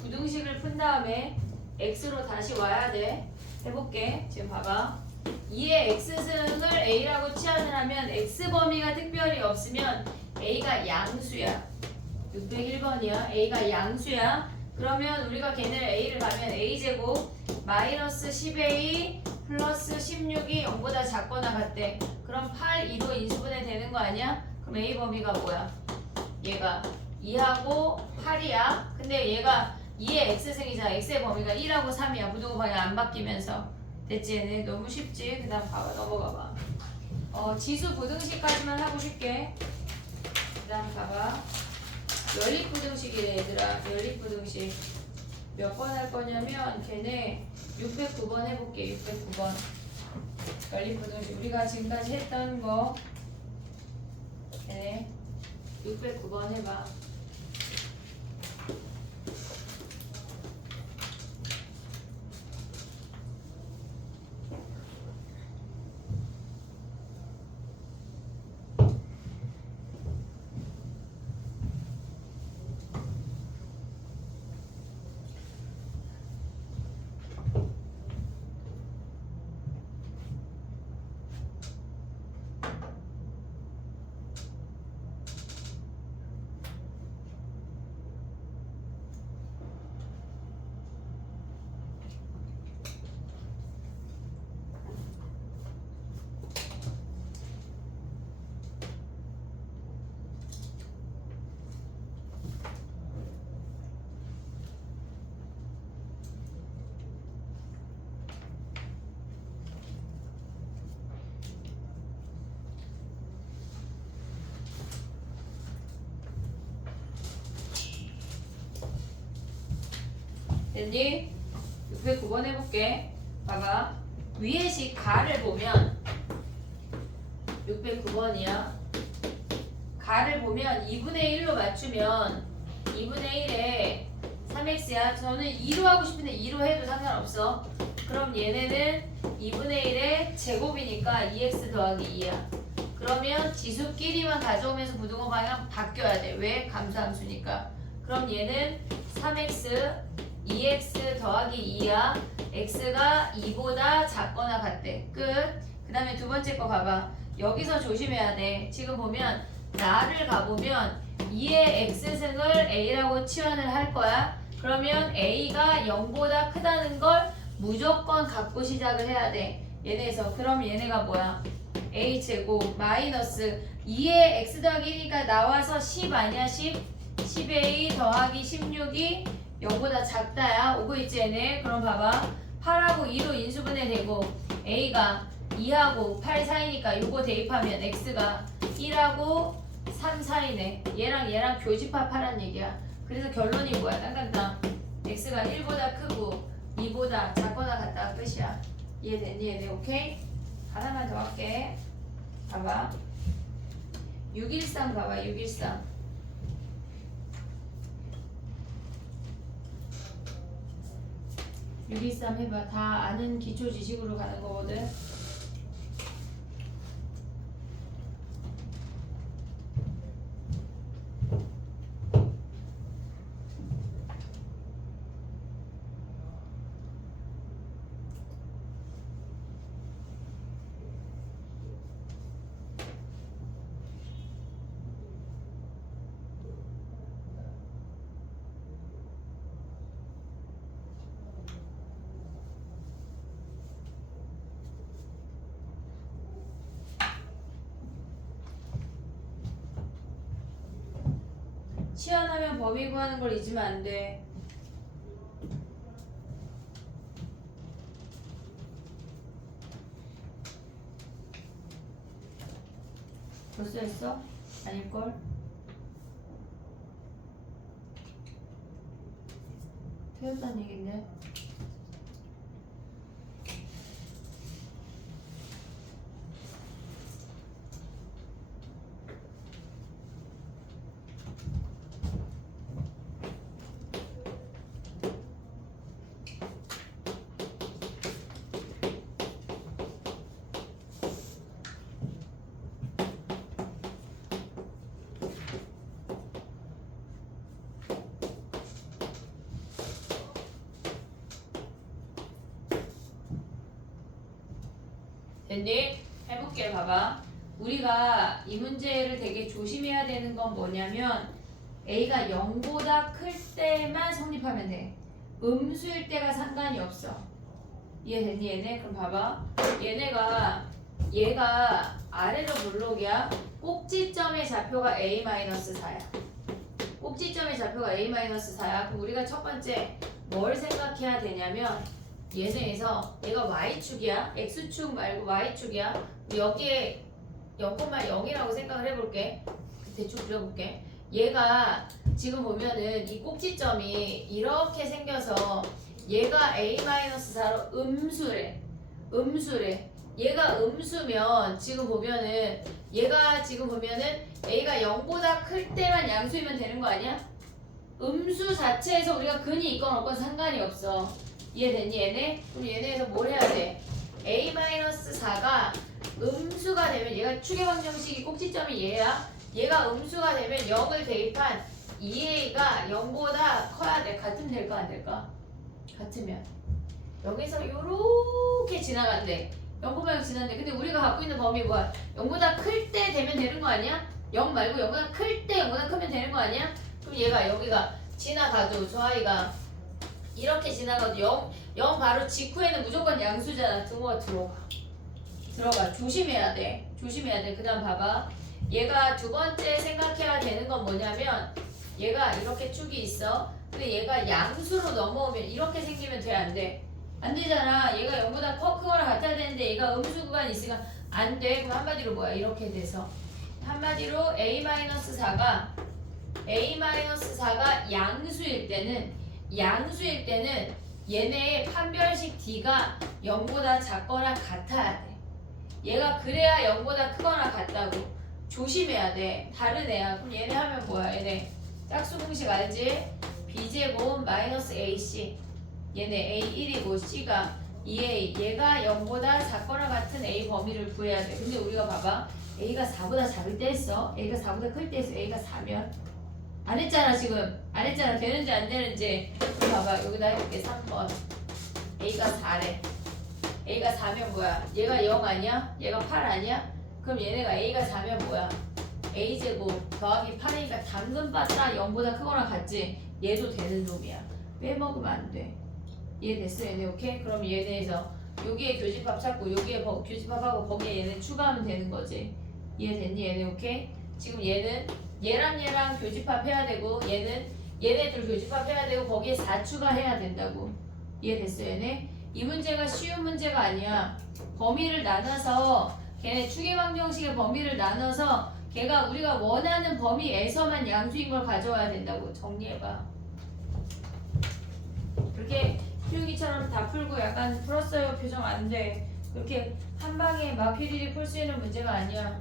부등식을 푼 다음에 x로 다시 와야 돼. 해볼게. 지금 봐봐. 2의 x승을 a라고 치환을 하면 x 범위가 특별히 없으면 a가 양수야. 601번이야. a가 양수야. 그러면 우리가 걔네를 a를 가면 a제곱 마이너스 10a 플러스 16이 0보다 작거나 같대. 그럼 8, 2로 인수분해 되는 거 아니야? 그럼 a 범위가 뭐야? 얘가 2하고 8이야. 근데 얘가 2의 x승이잖아. x의 범위가 1하고 3이야. 부등호 방향 안 바뀌면서. 됐지? 얘네 너무 쉽지? 그 다음 봐봐. 넘어가봐. 지수 부등식까지만 하고 싶게. 그 다음 봐봐. 연립부등식이래 얘들아. 연립부등식 몇 번 할 거냐면 걔네 609번 해볼게. 609번 연립부등식 우리가 지금까지 했던 거 걔네 609번 해봐. 됐니? 609번 해볼게. 봐봐. 위에 식 가를 보면 609번이야. 가를 보면 2분의 1로 맞추면 2분의 1에 3x야. 저는 2로 하고 싶은데 2로 해도 상관없어. 그럼 얘네는 2분의 1의 제곱이니까 2x 더하기 2야. 그러면 지수끼리만 가져오면서 부등호 방향 바뀌어야 돼. 왜? 감수함수니까. 그럼 얘는 3x 2x 더하기 2야. x가 2보다 작거나 같대. 끝. 그 다음에 두 번째 거 봐봐. 여기서 조심해야 돼. 지금 보면 나를 가보면 2의 x승을 a라고 치환을 할 거야. 그러면 a가 0보다 크다는 걸 무조건 갖고 시작을 해야 돼. 얘네에서. 그럼 얘네가 뭐야? a제곱 마이너스 2의 x 더하기 1이니까 나와서 10 아니야? 10a 더하기 16이 0보다 작다야. 오고 있지 얘네. 그럼 봐봐. 8하고 2로 인수분해 되고 a가 2하고 8 사이니까 요거 대입하면 x가 1하고 3 사이네. 얘랑 교집합하란 얘기야. 그래서 결론이 뭐야? 땅땅땅. x가 1보다 크고 2보다 작거나 같다. 끝이야. 이해됐니 얘네? 오케이? 하나만 더 할게. 봐봐. 613 봐봐. 613. 613 해봐. 다 아는 기초 지식으로 가는 거거든. 치환하면 범위 구하는 걸 잊으면 안 돼. 벌써 했어? 아닐걸? 틀렸다는 얘긴데. 됐니? 해볼게. 봐봐. 우리가 이 문제를 되게 조심해야 되는 건 뭐냐면 A가 0보다 클 때만 성립하면 돼. 음수일 때가 상관이 없어. 이해됐니 얘네? 그럼 봐봐. 얘가 아래로 블록이야. 꼭지점의 좌표가 A-4야. 꼭지점의 좌표가 A-4야. 그럼 우리가 첫 번째 뭘 생각해야 되냐면 얘네에서 얘가 Y축이야. X축 말고 Y축이야. 여기에 0,0이라고 생각을 해볼게. 대충 그려볼게. 얘가 지금 보면은 이 꼭지점이 이렇게 생겨서 얘가 A-4로 음수래. 얘가 음수면 지금 보면은 A가 0보다 클 때만 양수이면 되는 거 아니야? 음수 자체에서 우리가 근이 있건 없건 상관이 없어. 이해됐니 얘네? 그럼 얘네에서 뭘 해야 돼? A-4가 음수가 되면 얘가 추계방정식이 꼭지점이 얘야. 얘가 음수가 되면 0을 대입한 2A가 0보다 커야 돼. 같으면 될까 안 될까? 같으면 여기서 요렇게 지나간대. 0,0 지난대. 근데 우리가 갖고 있는 범위 뭐야? 0보다 클 때 되면 되는 거 아니야? 0 말고 0보다 클 때 0보다 크면 되는 거 아니야? 그럼 얘가 여기가 지나가도 저 아이가 이렇게 지나가도 0 바로 직후에는 무조건 양수잖아. 등호가 들어가. 조심해야 돼. 그 다음 봐봐. 얘가 두 번째 생각해야 되는 건 뭐냐면 얘가 이렇게 축이 있어. 근데 얘가 양수로 넘어오면 이렇게 생기면 돼 안 돼? 안 되잖아. 얘가 0보다 크거나 같아야 되는데 얘가 음수 구간이 있으니까 안 돼. 그럼 한마디로 뭐야? 이렇게 돼서 한마디로 A-4가 양수일 때는 얘네의 판별식 D가 0보다 작거나 같아야 돼. 얘가 그래야 0보다 크거나 같다고. 조심해야 돼. 다른 애야. 그럼 얘네 하면 뭐야? 얘네 짝수 공식 알지? B제곱 마이너스 AC. 얘네 A1이고 C가 2A. 얘가 0보다 작거나 같은 A 범위를 구해야 돼. 근데 우리가 봐봐. A가 4보다 작을 때 했어. A가 4보다 클 때 했어. A가 4면 안 했잖아 지금. 안 했잖아. 되는지 안 되는지. 봐봐. 여기다 해볼게. 3번. A가 4래. A가 4면 뭐야? 얘가 0 아니야? 얘가 8 아니야? 그럼 얘네가 A가 4면 뭐야? A제곱 더하기 8이니까 당근바따 0보다 크거나 같지? 얘도 되는 놈이야. 빼먹으면 안 돼. 이해됐어 얘네? 오케이? 그럼 얘네에서 여기에 교집합 찾고 여기에 교집합하고 거기에 얘네 추가하면 되는 거지. 이해됐니 얘네? 오케이? 지금 얘랑 교집합 해야 되고 얘네들 교집합 해야 되고 거기에 4 추가해야 된다고. 이해됐어 얘네? 이 문제가 쉬운 문제가 아니야. 범위를 나눠서 걔네 추계방정식의 범위를 나눠서 걔가 우리가 원하는 범위에서만 양수인 걸 가져와야 된다고. 정리해봐. 그렇게 필기처럼 다 풀고 약간 풀었어요 표정 안 돼. 그렇게 한 방에 막 휘리리 풀 수 있는 문제가 아니야.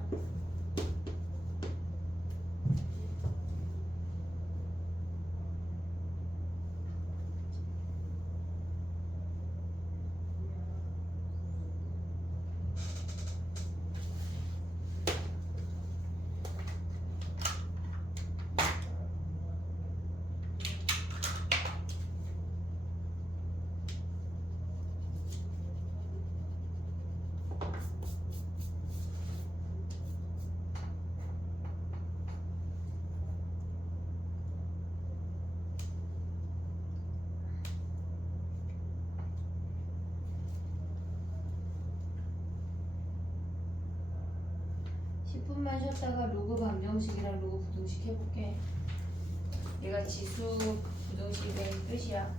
분만 쉬었다가 로그 방정식이랑 로그 부등식 해볼게. 얘가 지수 부등식의 뜻이야.